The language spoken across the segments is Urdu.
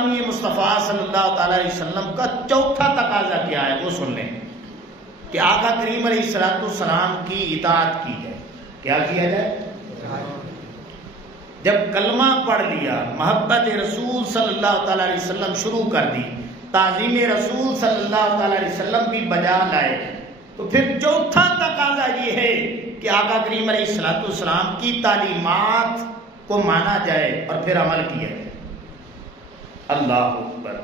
غلامی مصطفیٰ صلی اللہ تعالی علیہ وسلم کا چوتھا تقاضا کیا ہے وہ سن لیں کہ آقا کریم علیہ الصلوۃ والسلام کی اطاعت کی جائے. کیا کیا جائے؟ جب کلمہ پڑھ لیا، محبت رسول صلی اللہ تعالی علیہ وسلم شروع کر دی، تعظیم رسول صلی اللہ تعالی علیہ وسلم بھی بجا لائے، تو پھر چوتھا تقاضا یہ ہے کہ آقا کریم علیہ الصلوۃ والسلام کی تعلیمات کو مانا جائے اور پھر عمل کیا جائے. اللہ اکبر.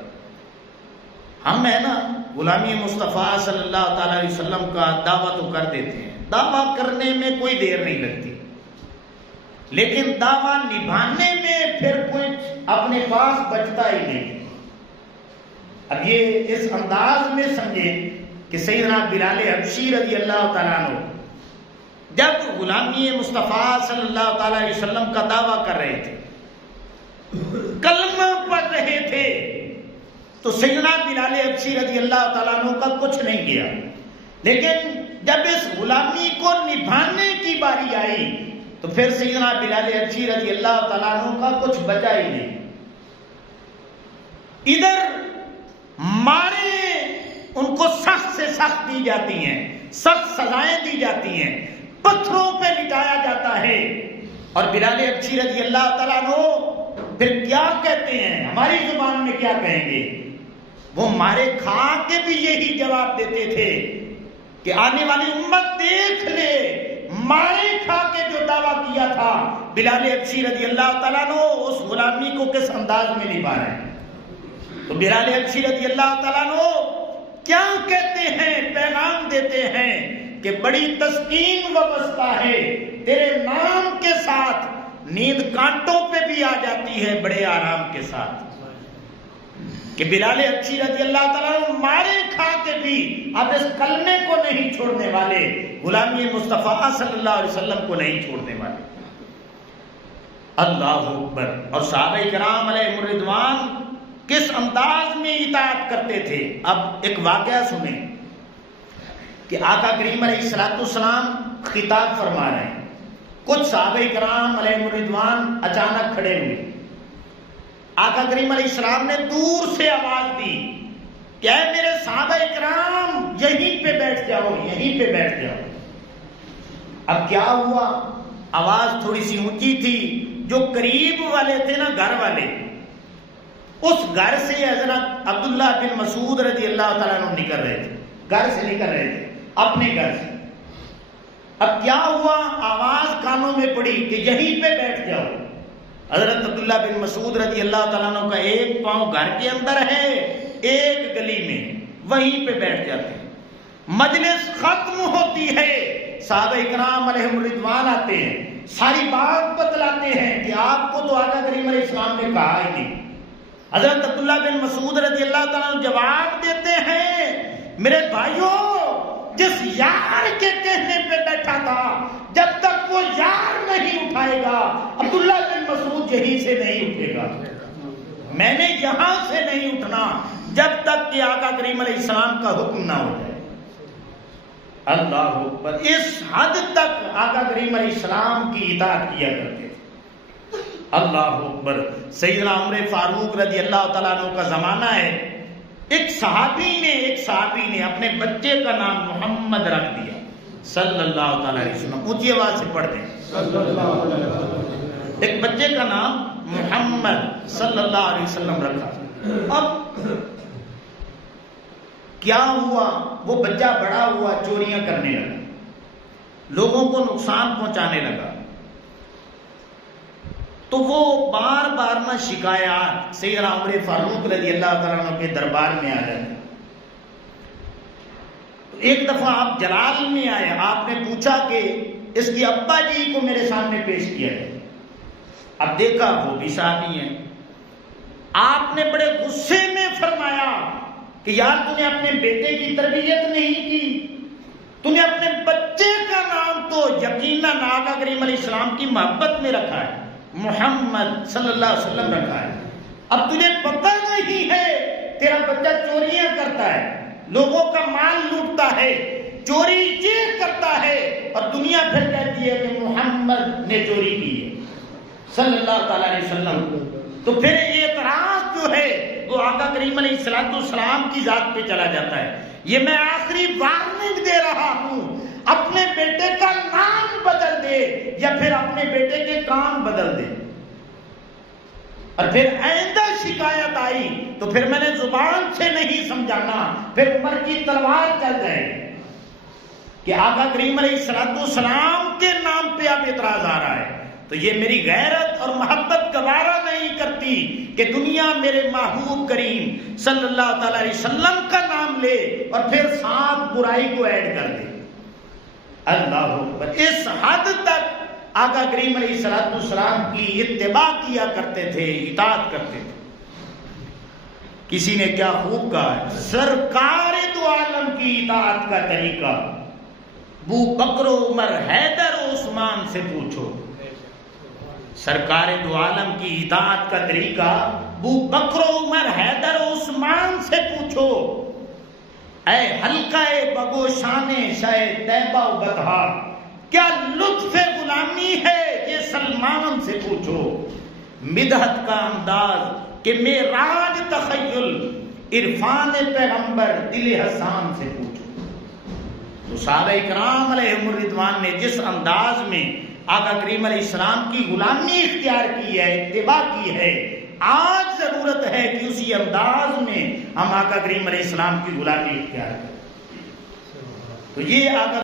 ہم ہے نا غلامی مصطفیٰ صلی اللہ تعالی علیہ وسلم کا دعویٰ تو کر دیتے ہیں، دعویٰ کرنے میں کوئی دیر نہیں لگتی، لیکن دعویٰ نبھانے میں پھر کچھ اپنے پاس بچتا ہی نہیں. اب یہ اس انداز میں سمجھیں کہ سیدنا بلال حبشی رضی اللہ تعالیٰ عنہ جب غلامی مصطفیٰ صلی اللہ تعالی علیہ وسلم کا دعویٰ کر رہے تھے، کلمہ پڑھ رہے تھے، تو سیدنا بلال حبشی رضی اللہ تعالیٰ عنہ کا کچھ نہیں گیا. لیکن جب اس غلامی کو نبھانے کی باری آئی تو پھر سیدنا بلال حبشی رضی اللہ تعالیٰ عنہ کا کچھ بچا ہی نہیں. ادھر مارے ان کو سخت سے سخت دی جاتی ہیں، سخت سزائیں دی جاتی ہیں، پتھروں پہ لٹایا جاتا ہے، اور بلال حبشی رضی اللہ تعالیٰ عنہ پھر کیا کہتے ہیں، ہماری زبان میں کیا کہیں گے، وہ مارے کھا کے بھی یہی جواب دیتے تھے کہ آنے والی امت دیکھ لے، مارے کھا کے جو دعویٰ کیا تھا بلال حبشی رضی اللہ تعالیٰ عنہ اس غلامی کو کس انداز میں نبھا رہے ہیں. تو بلال حبشی رضی اللہ تعالیٰ عنہ کیا کہتے ہیں، پیغام دیتے ہیں کہ بڑی تسکین وابستہ ہے تیرے نام کے ساتھ، نیند کانٹوں پہ بھی آ جاتی ہے بڑے آرام کے ساتھ. کہ بلال حبشی رضی اللہ تعالیٰ عنہ مارے کھا کے بھی اب اس کلمے کو نہیں چھوڑنے والے، غلامی مصطفیٰ صلی اللہ علیہ وسلم کو نہیں چھوڑنے والے. اللہ اکبر. اور صحابہ کرام علیہم الرضوان کس انداز میں اطاعت کرتے تھے. اب ایک واقعہ سنیں کہ آقا کریم علیہ الصلوۃ والسلام خطاب فرما رہے ہیں، کچھ صحابہ کرام علیہم الرضوان اچانک کھڑے ہوئے. آقا کریم علیہ السلام نے دور سے آواز دی کہ اے میرے صحابہ کرام یہیں پہ بیٹھ جاؤ، یہیں پہ بیٹھ جاؤ. اب کیا ہوا، آواز تھوڑی سی اونچی تھی، جو قریب والے تھے نا گھر والے، اس گھر سے حضرت عبداللہ بن مسعود رضی اللہ تعالیٰ عنہ نکل رہے تھے، گھر سے نکل رہے تھے اپنے گھر سے. اب کیا ہوا، آواز کانوں میں پڑی کہ یہیں پہ بیٹھ جاؤ. حضرت عبداللہ بن مسعود رضی اللہ تعالیٰ عنہ کا ایک پاؤں گھر کے اندر ہے، ایک گلی میں، وہیں پہ بیٹھ جاتے ہیں. مجلس ختم ہوتی ہے، صحابہ کرام علیہم الرضوان آتے ہیں، ساری بات بتلاتے ہیں کہ آپ کو تو آقا کریم علیہ السلام نے کہا ہی نہیں. حضرت عبداللہ بن مسعود رضی اللہ تعالیٰ عنہ جواب دیتے ہیں، میرے بھائیوں، جس یار کے کہنے پہ بیٹھا تھا جب تک وہ یار نہیں اٹھائے گا عبداللہ بن مسعود یہیں سے نہیں اٹھے گا. میں نے یہاں سے نہیں اٹھنا جب تک کہ آقا کریم علیہ السلام کا حکم نہ ہو جائے. اللہ اکبر. اس حد تک آقا کریم علیہ السلام کی اطاعت کیا کرتے تھے. اللہ اکبر. سیدنا عمر فاروق رضی اللہ تعالیٰ عنہ کا زمانہ ہے. ایک صحابی نے اپنے بچے کا نام محمد رکھ دیا صلی اللہ تعالی علیہ وسلم. اونچی آواز سے پڑھ دیں. ایک بچے کا نام محمد صلی اللہ علیہ وسلم رکھا. اب کیا ہوا، وہ بچہ بڑا ہوا، چوریاں کرنے لگا، لوگوں کو نقصان پہنچانے لگا. تو وہ بار بار نہ شکایات سیدنا عمر فاروق رضی اللہ تعالیٰ عنہ کے دربار میں آ جاتے. ایک دفعہ آپ جلال میں آئے، آپ نے پوچھا کہ اس کی ابا جی کو میرے سامنے پیش کیا ہے. اب دیکھا وہ بھی صحابی ہیں. آپ نے بڑے غصے میں فرمایا کہ یار تو نے اپنے بیٹے کی تربیت نہیں کی، تو نے اپنے بچے کا نام تو یقیناً آقا کریم علیہ السلام کی محبت میں رکھا ہے، محمد صلی اللہ علیہ وسلم رکھا ہے. اب تجھے پتہ نہیں ہے تیرا بچہ چوریاں کرتا ہے، لوگوں کا مال لوٹتا ہے، چوری یہ کرتا ہے، اور دنیا پھر کہتی ہے کہ محمد نے چوری کی ہے صلی اللہ تعالی علیہ وسلم. تو پھر یہ اعتراض جو ہے کریم علیہ السلام کی ذات پہ چلا جاتا ہے. یہ میں آخری وارننگ دے رہا ہوں. اپنے بیٹے کا نام بدل دے یا پھر اپنے بیٹے کے کام بدل دے، اور پھر آئندہ شکایت آئی تو پھر میں نے زبان سے نہیں سمجھانا، پھر عمر کی تلوار چل جائے گی کہ آقا کریم علیہ السلام کے نام پہ اب اعتراض آ رہا ہے. تو یہ میری غیرت اور محبت گوارا نہیں کرتی کہ دنیا میرے محبوب کریم صلی اللہ تعالی علیہ وسلم کا نام لے اور پھر ساتھ برائی کو ایڈ کر دے. اللہ اکبر. اس حد تک آقا کریم علیہ السلام کی اتباع کیا کرتے تھے، اطاعت کرتے تھے. کسی نے کیا خوب کہا ہے، سرکار دو عالم کی اطاعت کا طریقہ ابو بکر و عمر حیدر و عثمان سے پوچھو. سرکار دو عالم کی اطاعت کا طریقہ ابو بکر و عمر حیدر و عثمان سے پوچھو. اے حلقہ بگوشان شاہ طیبہ و بطحا، کیا لطف غلامی ہے یہ سلمان سے پوچھو. مدحت کا انداز کہ معراج تخیل عرفان پیغمبر دل حسان سے پوچھو. تو صحابہ اکرام علیہم الرضوان نے جس انداز میں آقا کریم علیہ السلام کی غلامی اختیار کی ہے، اتباع کی ہے، آج ضرورت ہے کہ اسی انداز میں ہم آقا کریم علیہ السلام کی غلامی اختیار کریں. تو یہ آقا